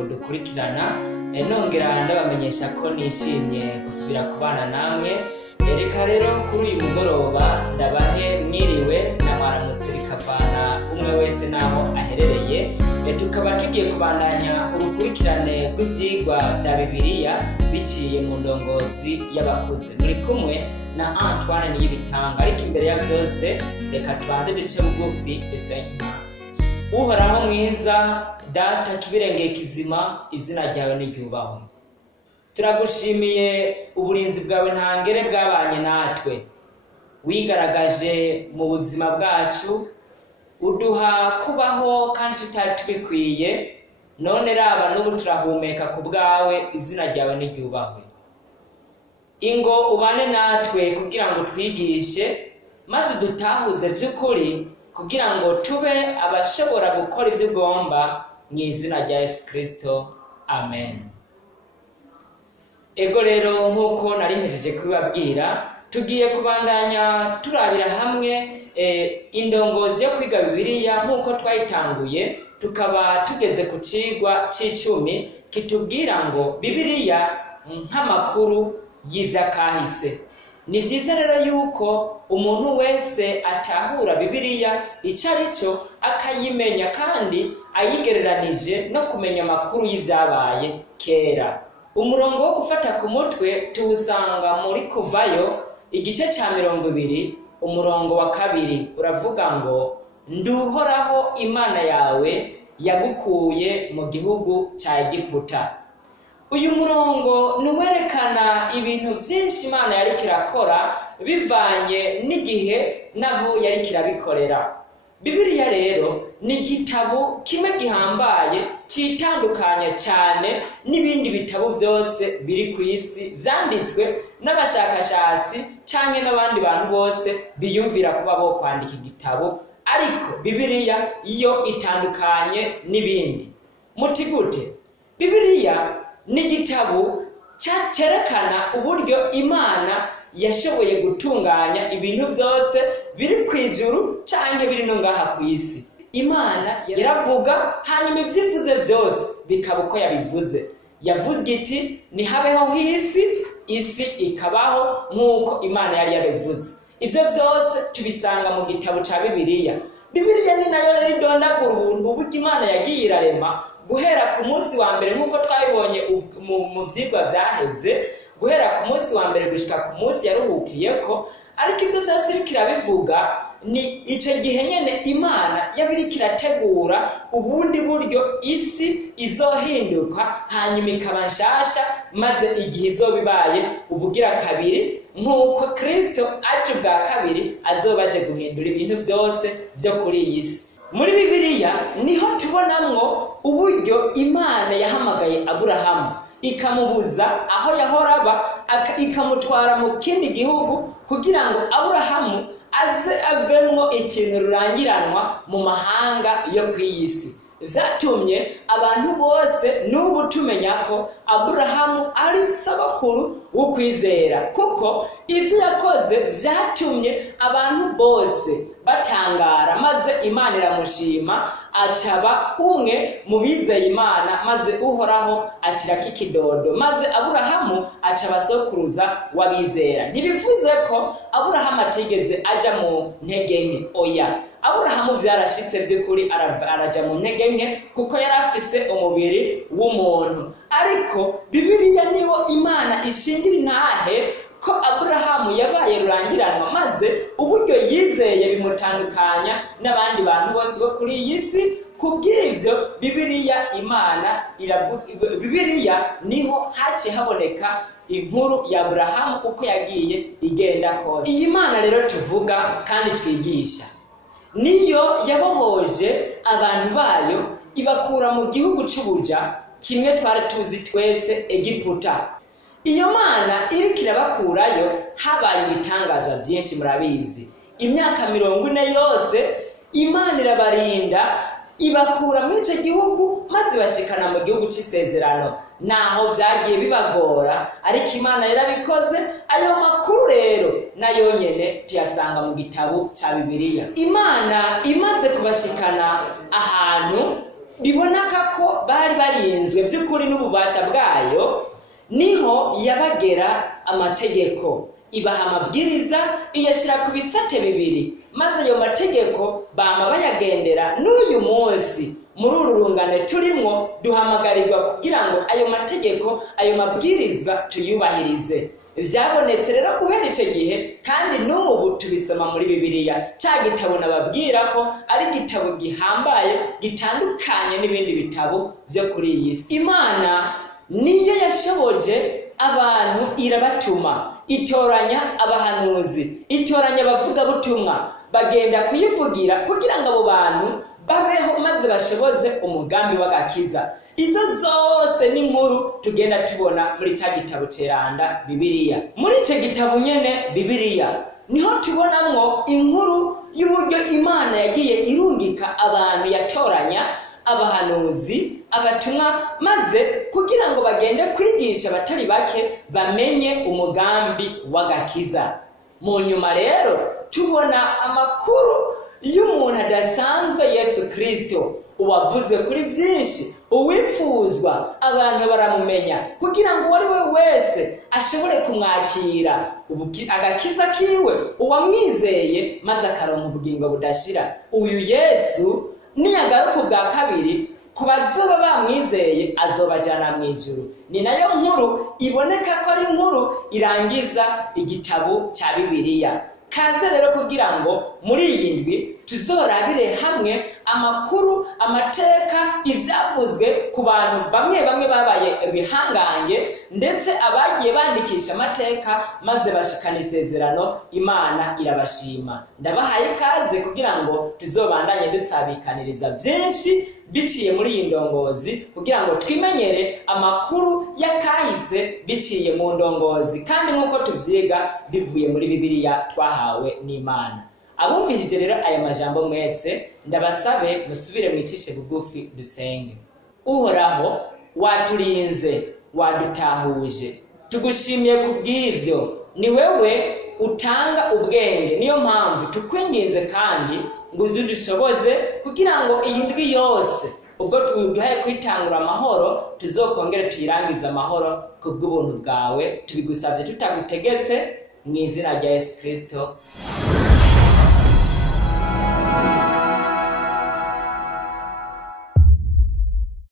mudukurikirana nongera ndabamenyesha ko nishimye gusubira kubana namwe. Reka rero kuri uyu mugoroba ndabahe mwiriwe na mwaramutse bikavana umwe wese naho aherereye. Tukaba tugiye kubandanya urukurikirane rw'ivyigwa vya Bibiliya biciye mu ndongozi y'abakuze. Muri kumwe na Antoine Niyibitanga, ariko imbere ya vyose reka tubanze duce bugufi dusenga. Uhoraho mwiza, Data kibirengeye kizima, izina ryawe niryubahwe. Turagushimiye uburinzi bwawe ntangere bwabanye natwe, wigaragaje mu buzima bwacu, uduha kubaho kandi tutari tubikwiye, none raba n'ubu turahumeka ku bwawe, izina ryawe niryubahwe. Ingo ubane natwe kugira ngo twigishe maze dutahuze vy'ukuri, kugira ngo tube abashobora gukora ivyo ugomba, mu izina rya Yesu Kristo, amen. Ego rero nk'uko nari mpejeje kubibabwira, tugiye kubandanya turabira hamwe indongozi yo kwiga Bibiliya nk'uko twayitanguye, tukaba tugeze ku cigwa c'icumi kitubwira ngo Bibiliya nk'amakuru y'ivyakahise. Ni vyiza rero yuko umuntu wese atahura Bibiliya ico arico, akayimenya kandi ayigereranije no kumenya amakuru y'ivyabaye kera. Umurongo wo gufata ku mutwe tuwusanga muri Kuvayo igice ca 20 umurongo wa 2, uravuga ngo nduhoraho Imana yawe yagukuye mu gihugu ca Egiputa. Uyu murongo nuwerekana ibintu vyinshi Imana yari kirakora bivanye n'igihe nabo yari kirabikorera. Bibiliya rero ni igitabo kimwe gihambaye citandukanya cyane n'ibindi bitabo vyose biri ku isi vyanditswe n'abashakashatsi canke n'abandi bantu bose biyumvira kuba bo kwandika igitabo, ariko Bibiliya iyo itandukanye n'ibindi. Muti gute? Bibiliya ni igitabo cerekana uburyo Imana yashoboye gutunganya ibintu vyose biri kwijuru canke biri no ngaha ku isi. Imana yaravuga, hanyuma ivyivuze vyose bikaba uko yabivuze. Yavuga iti nihabeho hisi, isi ikabaho nk'uko Imana yari yabivuze. Ivyo vyose tubisanga mu gitabo ca Bibiliya. Bibiliya ni nayo rero idondagura ubuntu uburyo Imana yagiye irarema guhera ku munsi wa mbere nk'uko twabibonye mu vyigwa vyaheze, guhera ku munsi wa mbere gushika ku munsi yaruhukiyeko. Ariko ivyo vyose iriko irabivuga ni ico gihe nyene Imana yabiriko irategura ubundi buryo isi izohinduka, hanyuma ikaba nshasha, maze igihe izobibaye ubugira kabiri, nk'uko Kristo aje ubwa kabiri azoba aje guhindura ibintu vyose vyo kuri iyi si. Muri Bibiliya niho tubonamwo uburyo Imana yahamagaye Aburahamu ikamubuza aho yahoraba, ikamutwara mu kindi gihugu kugira ngo Aburahamu aze avemwo ikintu rurangiranwa mu mahanga yo kw'isi. Vyatumye abantu bose n'ubu tumenya ko Aburahamu ari sabakuru wo kwizera, kuko ivyo yakoze vyatumye abantu bose batangara, maze Imana iramushima, acaba umwe mu bizeye Imana, maze Uhoraho ashirako ikidodo, maze Aburahamu acaba sokuruza w'abizera. Ntibivuze ko Aburahamu atigeze aja mu ntege nke, oya, Aburahamu vyarashitse vy'ukuri araja mu ntege nke kuko yari afise umubiri w'umuntu. Ariko Bibiliya niwo Imana ishingira intahe ko Aburahamu yabaye rurangiranwa, maze uburyo yizeye bimutandukanya n'abandi bantu bose bo kuri iyi si. Kubw'ivyo Bibiliya Imana iravuga, Bibiliya niho haciye haboneka inkuru ya Aburahamu uko yagiye igenda kose. Iyi Mana rero tuvuga kandi twigisha niyo yabohoje abantu bayo ibakura mu gihugu c'ubuja kimwe twari tuzi twese, Egiputa. Iyo Mana iriko irabakurayo habaye ibitangaza vyinshi, murabizi. Imyaka 40 yose Imana irabarinda, ibakura muri ico gihugu maze bashikana mu gihugu c'isezerano. Naho vyagiye bibagora, ariko Imana yarabikoze. Ayo makuru rero nayo nyene tuyasanga mu gitabo ca Bibiliya. Imana imaze kubashikana ahantu biboneka ko bari barinzwe by'ukuri n'ububasha bwayo, niho yabagera amategeko, ibaha amabwiriza, iyashyira ku bisate bibiri, maze ayo mategeko bama bayagendera. N'uyu munsi muri uru rungano turimo duhamagarirwa kugira ngo ayo mategeko, ayo mabwirizwa tuyubahirize. Byabonetse rero guhera icyo gihe, kandi n'ubu tubisoma muri Bibiliya, cya gitabo nababwira ko ari igitabo gihambaye gitandukanye n'ibindi bitabo byo kuri iyi si. Imana niyo yashoboje abantu, irabatuma, itoranya abahanuzi, itoranya abavugabutumwa, bagenda kuyivugira kugira ngo abo bantu babeho maze bashoboze umugambi w'agakiza. Izo zose ni inkuru tugenda tubona muri cya gitabo ceranda Bibiliya. Muri icyo gitabo nyene Bibiliya niho tubonamwo inkuru y'uburyo Imana yagiye irungika abantu, yatoranya abahanuzi, abatumwa, maze kugira ngo bagende kwigisha abatari bake bamenye umugambi w'agakiza. Mu nyuma rero tubona amakuru y'umuntu adasanzwe, Yesu Kristo, uwavuzwe kuri byinshi, uwipfuzwa, abantu baramumenya, kugira ngo uwo ari we wese ashobore kumwakira agakiza kiwe, uwamwizeye maze akaronka ubugingo budashira. Uyu Yesu niyagaruka ubwa kabiri, ku bazoba bamwizeye azobajana mu ijuru. Ni nayo nkuru iboneka ko ari inkuru irangiza igitabo cya Bibiliya. Kaze rero kugira ngo muri iyi ndwi tuzorabire hamwe amakuru, amateka, ibyavuzwe ku bantu bamwe bamwe babaye bihangange, ndetse abagiye bandikisha amateka maze bashikana isezerano, Imana irabashima. Ndabahaye ikaze kugira ngo tuzobandanye dusabikaniriza byinshi biciye muri iyi ndongozi, kugira ngo twimenyere amakuru y'akahise biciye mu ndongozi, kandi nk'uko tubyiga bivuye muri Bibiliya twahawe n'Imana. Abumvishije rero aya majambo mwese, ndabasabe musubire mwicishe bugufi dusenge. Uhoraho, waturinze, wadutahuje, tugushimiye kubw'ivyo. Ni wewe utanga ubwenge, niyo mpamvu tukwinginze kandi ngo dushoboze kugira ngo iyi ndwi yose ubwo tuduhaye kwitangura amahoro, tuzokongere tuyirangize amahoro kubw'ubuntu bwawe. Tubigusabye tutagutegetse, mu izina rya Yesu Kristo.